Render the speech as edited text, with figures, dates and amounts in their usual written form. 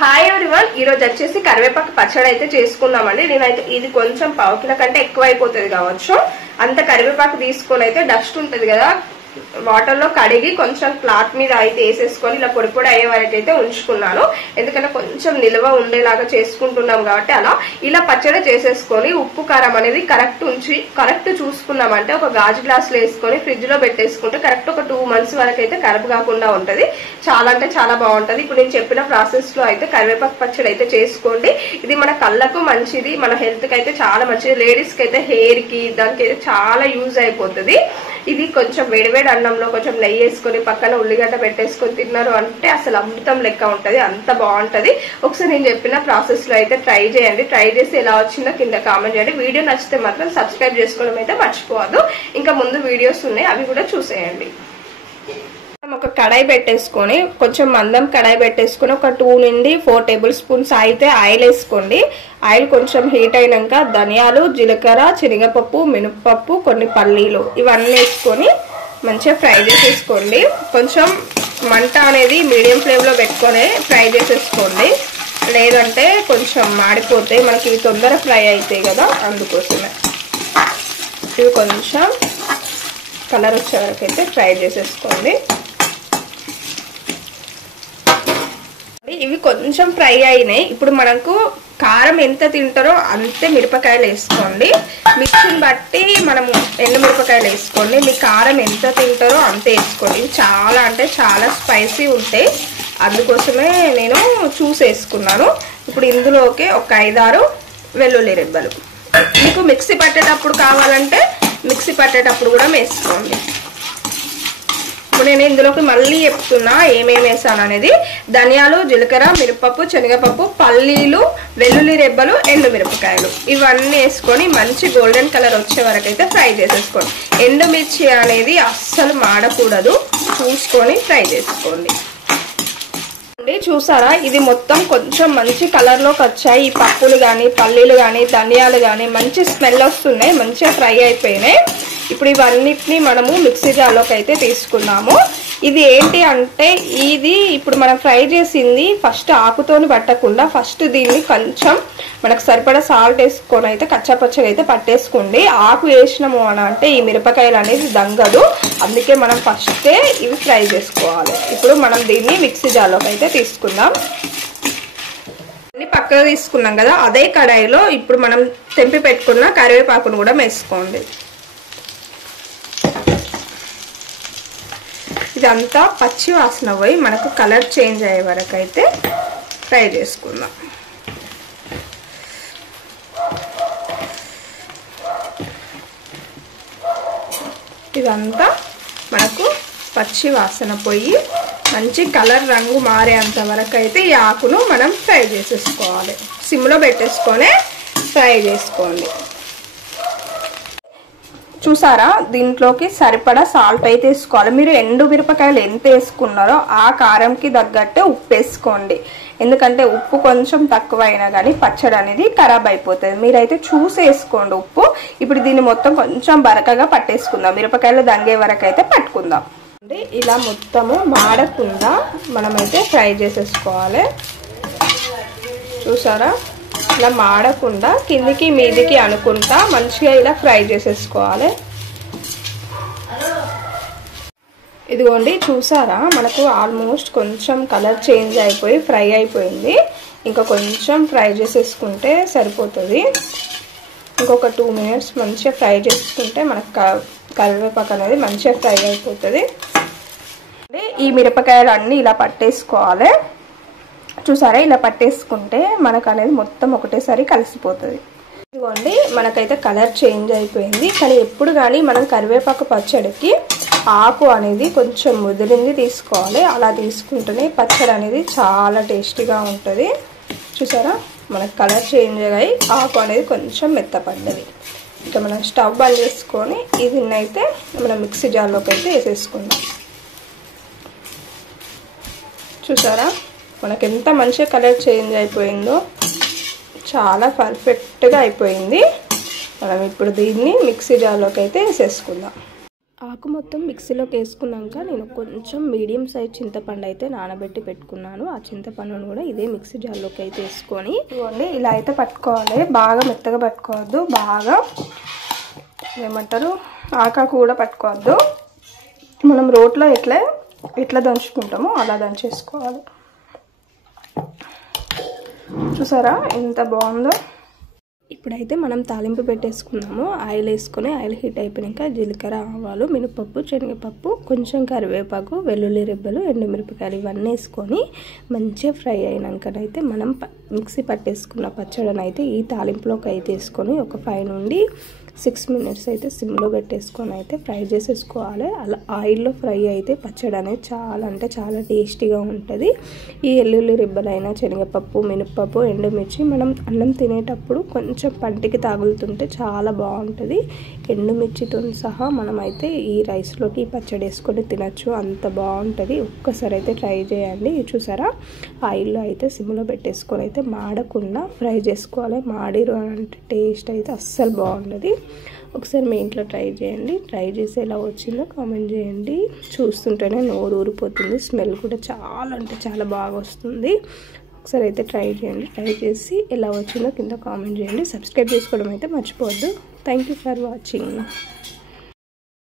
Hi everyone, ఈ రోజు వచ్చేసి కరివేపాకు పచ్చడి అయితే చేసుకుందామండి. నేనైతే ఇది కొంచెం పావు కిలో కంటే ఎక్కువ అయిపోతుంది కావచ్చు. అంత కరివేపాకు తీసుకొని అయితే డస్ట్ ఉంటుంది కదా, వాటర్ లో కడిగి కొంచెం క్లాత్ మీద అయితే వేసేసుకొని ఇలా పొడి పొడి అయ్యే వరకు అయితే ఉంచుకున్నాను. ఎందుకంటే కొంచెం నిల్వ ఉండేలాగా చేసుకుంటున్నాం కాబట్టి అలా ఇలా పచ్చడి చేసేసుకొని ఉప్పు కారం అనేది కరెక్ట్ చూసుకున్నామంటే ఒక గాజు గ్లాసులో వేసుకొని ఫ్రిడ్జ్ లో పెట్టేసుకుంటే కరెక్ట్ ఒక 2 months వరకు అయితే ఖరాబ్ కాకుండా ఉంటది. చాలా అంటే చాలా బాగుంటది. ఇప్పుడు నేను చెప్పిన ప్రాసెస్ లో అయితే కరివేపాకు పచ్చడి అయితే చేసుకోండి. ఇది మన కళ్ళకు మంచిది, మన హెల్త్ కి అయితే చాలా మంచిది. లేడీస్ కి అయితే హెయిర్ కి దానికి అయితే చాలా యూజ్ అయిపోతుంది. ఇది కొంచెం వేడివేడి అన్నంలో కొంచెం నెయ్యి వేసుకొని పక్కన ఉల్లిగడ్డ పెట్టేసుకొని తిన్నారు అంటే అసలు అమృతం లెక్క ఉంటది, అంత బాగుంటది. ఒకసారి నేను చెప్పిన ప్రాసెస్ లో అయితే ట్రై చేయండి. ట్రై చేసి ఎలా వచ్చిందో కింద కామెంట్ చేయండి. వీడియో నచ్చితే మాత్రం సబ్స్క్రైబ్ చేసుకోవడం అయితే మర్చిపోవద్దు. ఇంకా ముందు వీడియోస్ ఉన్నాయి, అవి కూడా చూసేయండి. ఒక కడాయి పెట్టేసుకొని కొంచెం మందం కడాయి పెట్టేసుకొని ఒక 2 నుండి 4 tablespoons అయితే ఆయిల్ వేసుకోండి. ఆయిల్ కొంచెం హీట్ అయినాక ధనియాలు, జీలకర్ర, శనగపప్పు, మినపప్పు, కొన్ని పల్లీలు ఇవన్నీ వేసుకొని మంచిగా ఫ్రై చేసేసుకోండి. కొంచెం మంట అనేది మీడియం ఫ్లేమ్ లో పెట్టుకొని ఫ్రై చేసేసుకోండి, లేదంటే కొంచెం మాడిపోతాయి. మనకి ఇవి తొందర ఫ్రై అవుతాయి కదా, అందుకోసమే ఇవి కొంచెం కలర్ వచ్చే వరకు అయితే ఫ్రై చేసేసుకోండి. ఇవి కొంచెం ఫ్రై అయినాయి. ఇప్పుడు మనకు కారం ఎంత తింటారో అంతే మిరపకాయలు వేసుకోండి. మిక్సీని బట్టి మనం ఎండుమిరపకాయలు వేసుకోండి. మీ కారం ఎంత తింటారో అంతే వేసుకోండి. ఇవి చాలా అంటే చాలా స్పైసీ ఉంటాయి, అందుకోసమే నేను చూసి వేసుకున్నాను. ఇప్పుడు ఇందులోకి ఒక 5-6 వెల్లుల్లి రెబ్బలు. మీకు మిక్సీ పట్టేటప్పుడు కావాలంటే మిక్సీ పట్టేటప్పుడు కూడా వేసుకోండి. నేను ఇందులోకి మళ్ళీ చెప్తున్నా ఏమేమి వేసాను అనేది. ధనియాలు, జీలకర్ర, మిరపప్పు, శనగపప్పు, పల్లీలు, వెల్లుల్లి రెబ్బలు, ఎండుమిరపకాయలు ఇవన్నీ వేసుకొని మంచి గోల్డెన్ కలర్ వచ్చే వరకు అయితే ఫ్రై చేసేసుకోండి. ఎండుమిర్చి అనేది అస్సలు మాడకూడదు, చూసుకొని ఫ్రై చేసుకోండి. చూసారా, ఇది మొత్తం కొంచెం మంచి కలర్ లోకి వచ్చాయి. ఈ పప్పులు కానీ పల్లీలు కానీ ధనియాలు కానీ మంచి స్మెల్ వస్తున్నాయి, మంచిగా ఫ్రై అయిపోయినాయి. ఇప్పుడు ఇవన్నిటిని మనము మిక్సీ జార్లోకి అయితే తీసుకున్నాము. ఇది ఏంటి అంటే, ఇది ఇప్పుడు మనం ఫ్రై చేసింది ఫస్ట్ ఆకుతోని పట్టకుండా ఫస్ట్ దీన్ని కొంచెం మనకు సరిపడా సాల్ట్ వేసుకొని అయితే కచ్చాపచ్చగా అయితే పట్టేసుకోండి. ఆకు వేసినాము అని అంటే ఈ మిరపకాయలు అనేది దంగదు, అందుకే మనం ఫస్టే ఇవి ఫ్రై చేసుకోవాలి. ఇప్పుడు మనం దీన్ని మిక్సీ జార్లోకి అయితే తీసుకుందాం. పక్కగా తీసుకున్నాం కదా, అదే కడాయిలో ఇప్పుడు మనం తెంపి పెట్టుకున్న కరివేపాకును కూడా వేసుకోండి. ఇదంతా పచ్చి వాసన పోయి మనకు కలర్ చేంజ్ అయ్యే వరకు అయితే ఫ్రై చేసుకుందాం. ఇదంతా మనకు పచ్చి వాసన పోయి మంచి కలర్ రంగు మారేంత వరకు అయితే ఈ ఆకును మనం ఫ్రై చేసేసుకోవాలి. సిమ్లో పెట్టేసుకొని ఫ్రై చేసుకోండి. చూసారా, దీంట్లోకి సరిపడా సాల్ట్ అయితే వేసుకోవాలి. మీరు ఎండు మిరపకాయలు ఎంత వేసుకున్నారో ఆ కారంకి తగ్గట్టే ఉప్పు వేసుకోండి. ఎందుకంటే ఉప్పు కొంచెం తక్కువ అయినా కానీ పచ్చడి అనేది ఖరాబ్ అయిపోతుంది. మీరైతే చూసి వేసుకోండి ఉప్పు. ఇప్పుడు దీన్ని మొత్తం కొంచెం బరకగా పట్టేసుకుందాం, మిరపకాయలు దంగే వరకు అయితే పట్టుకుందాం. ఇలా మొత్తము మాడకుండా మనమైతే ఫ్రై చేసేసుకోవాలి. చూసారా, ఇలా మాడకుండా కిందికి మీదికి అనుకుంటా మంచిగా ఇలా ఫ్రై చేసేసుకోవాలి. ఇదిగోండి, చూసారా, మనకు ఆల్మోస్ట్ కొంచెం కలర్ చేంజ్ అయిపోయి ఫ్రై అయిపోయింది. ఇంకా కొంచెం ఫ్రై చేసేసుకుంటే సరిపోతుంది. ఇంకొక 2 minutes మంచిగా ఫ్రై చేసుకుంటే మనకు కరివేపాకు అనేది మంచిగా ఫ్రై అయిపోతుంది. ఈ మిరపకాయలు అన్నీ ఇలా పట్టేసుకోవాలి. చూసారా, ఇలా పట్టేసుకుంటే మనకు అనేది మొత్తం ఒకటేసారి కలిసిపోతుంది. ఇదిగోండి, మనకైతే కలర్ చేంజ్ అయిపోయింది. కానీ ఎప్పుడు కానీ మనం కరివేపాకు పచ్చడికి ఆకు అనేది కొంచెం ముదిరింది తీసుకోవాలి. అలా తీసుకుంటేనే పచ్చడి అనేది చాలా టేస్టీగా ఉంటుంది. చూసారా, మనకు కలర్ చేంజ్ అయ్యి ఆకు అనేది కొంచెం మెత్తపడ్డది. ఇంకా మనం స్టవ్ బంద్ చేసుకొని దీన్ని అయితే మనం మిక్సీ జార్లోకి అయితే వేసేసుకుందాం. చూసారా, మనకు ఎంత మంచిగా కలర్ చేంజ్ అయిపోయిందో, చాలా పర్ఫెక్ట్గా అయిపోయింది. మనం ఇప్పుడు దీన్ని మిక్సీ జార్లోకి అయితే వేసేసుకుందాం. ఆకు మొత్తం మిక్సీలోకి వేసుకున్నాక నేను కొంచెం మీడియం సైజ్ చింతపండు అయితే నానబెట్టి పెట్టుకున్నాను. ఆ చింతపండును కూడా ఇదే మిక్సీ జార్లోకి అయితే వేసుకొని ఇవ్వండి ఇలా అయితే పట్టుకోవాలి. బాగా మెత్తగా పట్టుకోవద్దు, బాగా ఏమంటారు ఆకాకు కూడా పట్టుకోవద్దు. మనం రోట్లో ఎట్లా దంచుకుంటామో అలా దంచేసుకోవాలి. చూసారా ఎంత బాగుందో. ఇప్పుడైతే మనం తాలింపు పెట్టేసుకున్నాము. ఆయిల్ వేసుకొని ఆయిల్ హీట్ అయిపోయాక జీలకర్ర, ఆవాలు, మినపప్పు, శనగపప్పు, కొంచెం కరివేపాకు, వెల్లుల్లి రెబ్బలు, ఎండుమిరపకాయలు ఇవన్నీ వేసుకొని మంచిగా ఫ్రై అయినాకనైతే మనం మిక్సీ పట్టేసుకున్న పచ్చడిని అయితే ఈ తాలింపులోకి అయితే వేసుకొని ఒక 5 నుండి 6 మినిట్స్ అయితే సిమ్లో పెట్టేసుకొని అయితే ఫ్రై చేసేసుకోవాలి. అలా ఆయిల్లో ఫ్రై అయితే పచ్చడి అనేది చాలా అంటే చాలా టేస్టీగా ఉంటుంది. ఈ వెల్లుల్లి రిబ్బలైనా, శనగపప్పు, మినపప్పు, ఎండుమిర్చి మనం అన్నం తినేటప్పుడు కొంచెం పంటికి తగులుతుంటే చాలా బాగుంటుంది. ఎండుమిర్చితో సహా మనం అయితే ఈ రైస్లోకి పచ్చడి వేసుకొని తినచ్చు, అంత బాగుంటుంది. ఒక్కసారి అయితే ట్రై చేయండి. చూసారా ఆయిల్లో అయితే సిమ్లో పెట్టేసుకొని అయితే మాడకుండా ఫ్రై చేసుకోవాలి. మాడిరు అంటే టేస్ట్ అయితే అస్సలు బాగుంటుంది. ఒకసారి మీ ఇంట్లో ట్రై చేయండి. ట్రై చేసి ఎలా వచ్చిందో కామెంట్ చేయండి. చూస్తుంటేనే నోరు ఊరిపోతుంది. స్మెల్ కూడా చాలా అంటే చాలా బాగా వస్తుంది. ఒకసారి అయితే ట్రై చేయండి. ట్రై చేసి ఎలా వచ్చిందో కింద కామెంట్ చేయండి. సబ్స్క్రైబ్ చేసుకోవడం అయితే మర్చిపోవద్దు. Thank you for watching.